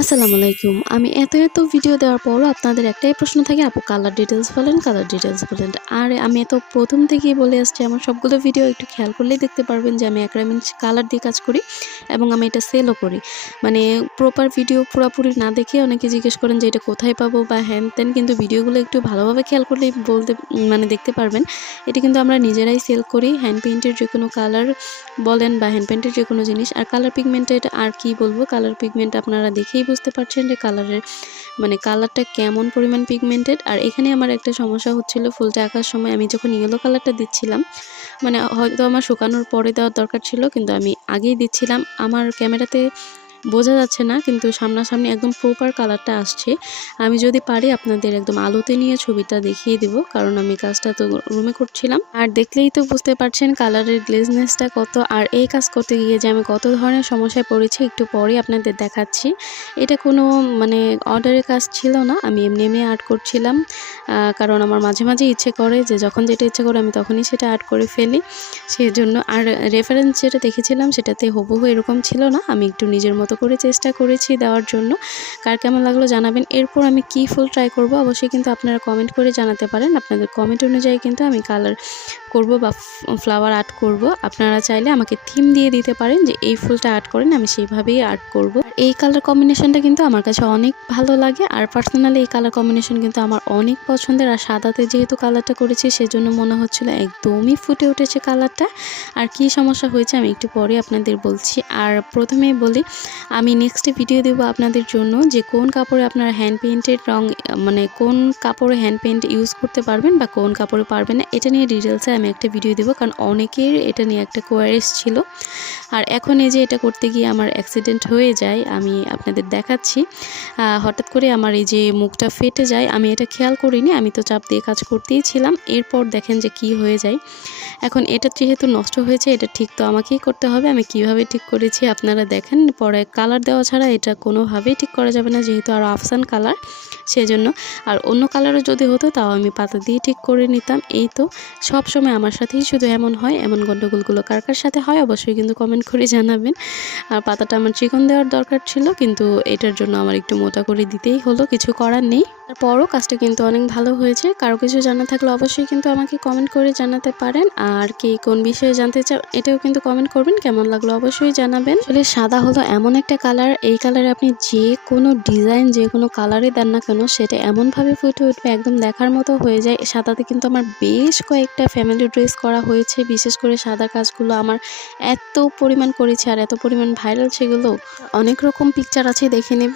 আসসালামু আলাইকুম। আমি এত ভিডিও দেওয়ার পরও আপনাদের একটাই প্রশ্ন থাকে, আপু কালার ডিটেইলস বলেন, কালার ডিটেইলস বলেন। আর আমি প্রথম থেকেই বলে আসছি, আমার সবগুলো ভিডিও একটু খেয়াল করলেই দেখতে পারবেন যে আমি অ্যাক্রিলিক কালার দিয়ে কাজ করি এবং আমি এটা সেলও করি। মানে প্রপার ভিডিও পুরাপুরি না দেখে অনেকে জিজ্ঞেস করেন যে এটা কোথায় পাবো বা হ্যান-ত্যান, কিন্তু ভিডিওগুলো একটু ভালোভাবে খেয়াল করলেই দেখতে পারবেন। এটা কিন্তু আমরা নিজেরাই সেল করি। হ্যান্ড পেইন্টের যেকোনো কালার বলেন বা হ্যান্ড পেইন্টের যেকোনো জিনিস। আর কালার পিগমেন্টেড আর কি বলবো, কালার পিগমেন্ট আপনারা দেখেই বুঝতে পারছেন যে কালারটা কেমন পরিমাণ পিগমেন্টেড। আর এখানে আমার একটা সমস্যা হচ্ছিল, ফুলটা আঁকার সময় আমি যখন ইয়েলো কালারটা দিচ্ছিলাম, হয়তো আমার শুকানোর পরে দেওয়ার দরকার ছিল, কিন্তু আমি আগেই দিচ্ছিলাম। আমার ক্যামেরাতে বোঝা যাচ্ছে না, কিন্তু সামনাসামনি একদম প্রপার কালারটা আসছে। আমি যদি পারি আপনাদের একদম আলোতে নিয়ে ছবিটা দেখিয়ে দিব, কারণ আমি কাজটা তো রুমে করছিলাম। আর দেখলেই তো বুঝতে পারছেন কালারের গ্লেজনেসটা কত। আর এই কাজ করতে গিয়ে যে আমি কত ধরনের সমস্যায় পড়েছি একটু পরে আপনাদের দেখাচ্ছি। এটা কোনো অর্ডারের কাজ ছিল না, আমি এমনি আর্ট করছিলাম। কারণ আমার মাঝে ইচ্ছে করে যে যখন যেটা ইচ্ছে করে আমি তখনই সেটা আর্ট করে ফেলি, সেজন্য। আর রেফারেন্স যেটা দেখেছিলাম সেটাতে হুবহু এরকম ছিল না, আমি একটু নিজের মতো করে চেষ্টা করেছি দেওয়ার জন্য। কার কেমন লাগলো জানাবেন। এরপর আমি কি ফুল ট্রাই করব অবশ্যই কিন্তু আপনারা কমেন্ট করে জানাতে পারেন। আপনাদের কমেন্ট অনুযায়ী কিন্তু আমি কালার করব বা ফ্লাওয়ার আর্ট করব। আপনারা চাইলে আমাকে থিম দিয়ে দিতে পারেন যে এই ফুলটা আর্ট করেন, আমি সেইভাবেই আর্ট করব। এই কালার কম্বিনেশনটা কিন্তু আমার কাছে অনেক ভালো লাগে। আর পার্সোনালি এই কালার কম্বিনেশন কিন্তু আমার অনেক পছন্দের। আর সাদাতে যেহেতু কালারটা করেছি সেজন্য মনে হচ্ছিল একদমই ফুটে উঠেছে কালারটা। আর কি সমস্যা হয়েছে আমি একটু পরে আপনাদের বলছি। আর প্রথমেই বলি, আমি নেক্সট ভিডিও দেব আপনাদের জন্য যে কোন কাপড়ে আপনারা হ্যান্ড পেইন্টেড রং, কোন কাপড়ে হ্যান্ড পেইন্ট ইউজ করতে পারবেন বা কোন কাপড়ে পারবেন না, এটা নিয়ে ডিটেলসে আমি একটা ভিডিও দেবো। কারণ অনেকের এটা নিয়ে একটা কোয়ারিজ ছিল। আর এখন এই যে এটা করতে গিয়ে আমার অ্যাক্সিডেন্ট হয়ে যায়, আমি আপনাদের দেখাচ্ছি। হঠাৎ করে আমার এই যে মুখটা ফেটে যায়, আমি এটা খেয়াল করিনি, আমি তো চাপ দিয়ে কাজ করতেই ছিলাম। এরপর দেখেন যে কি হয়ে যায়। এখন এটা যেহেতু নষ্ট হয়েছে, এটা ঠিক তো আমাকেই করতে হবে। আমি কিভাবে ঠিক করেছি আপনারা দেখেন। পরে কালার দেওয়া ছাড়া এটা কোনোভাবেই ঠিক করা যাবে না, যেহেতু আরও আফসান কালার, সেজন্য। আর অন্য কালারও যদি হতো তাও আমি পাতা দিয়ে ঠিক করে নিতাম। এই তো সব সময় আমার সাথেই শুধু এমন হয়। এমন গন্ডগোলগুলো কার কার সাথে হয় অবশ্যই কিন্তু কমেন্ট করে জানাবেন। আর পাতাটা আমার চিকন দেওয়ার দরকার ছিল, কিন্তু এটার জন্য আমার একটু মোটা করে দিতেই হলো, কিছু করার নেই। তারপরও কাজটা কিন্তু অনেক ভালো হয়েছে। কারো কিছু জানা থাকলে অবশ্যই কিন্তু আমাকে কমেন্ট করে জানাতে পারেন। আর কে কোন বিষয়ে জানতে চাও এটাও কিন্তু কমেন্ট করবেন। কেমন লাগলো অবশ্যই জানাবেন। আসলে সাদা হলো এমন একটা কালার, এই কালারে আপনি যে কোনো ডিজাইন, যে কোনো কালারই দেন না কেন, সেটা এমনভাবে ফুটে উঠবে, একদম দেখার মতো হয়ে যায়। সাদাতে কিন্তু আমার বেশ কয়েকটা ফ্যামিলি ড্রেস করা হয়েছে। বিশেষ করে সাদা কাজগুলো আমার এত পরিমাণ করেছে আর এত পরিমাণ ভাইরাল, সেগুলো অনেক রকম পিকচার আছে, দেখে নেবেন।